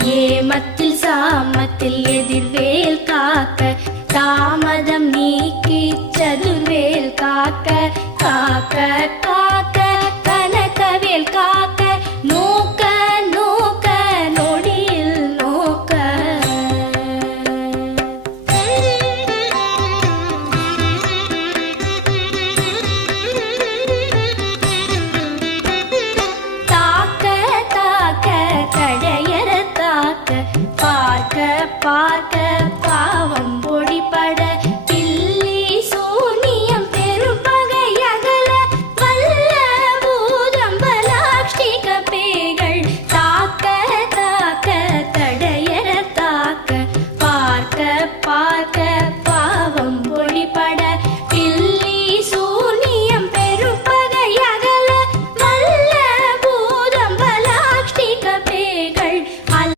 ஏமத்தில் சாமத்தில் எதிர்வேல் காக்க தாமதம் நீக்கி சதுர்வேல் காக்க காக்க காக்க கனகவேல் காக்க நோக்க நோக்க நொடியில் நோக்க தாக்க தாக்க கடையற தாக்க பார்க்க பார்க்க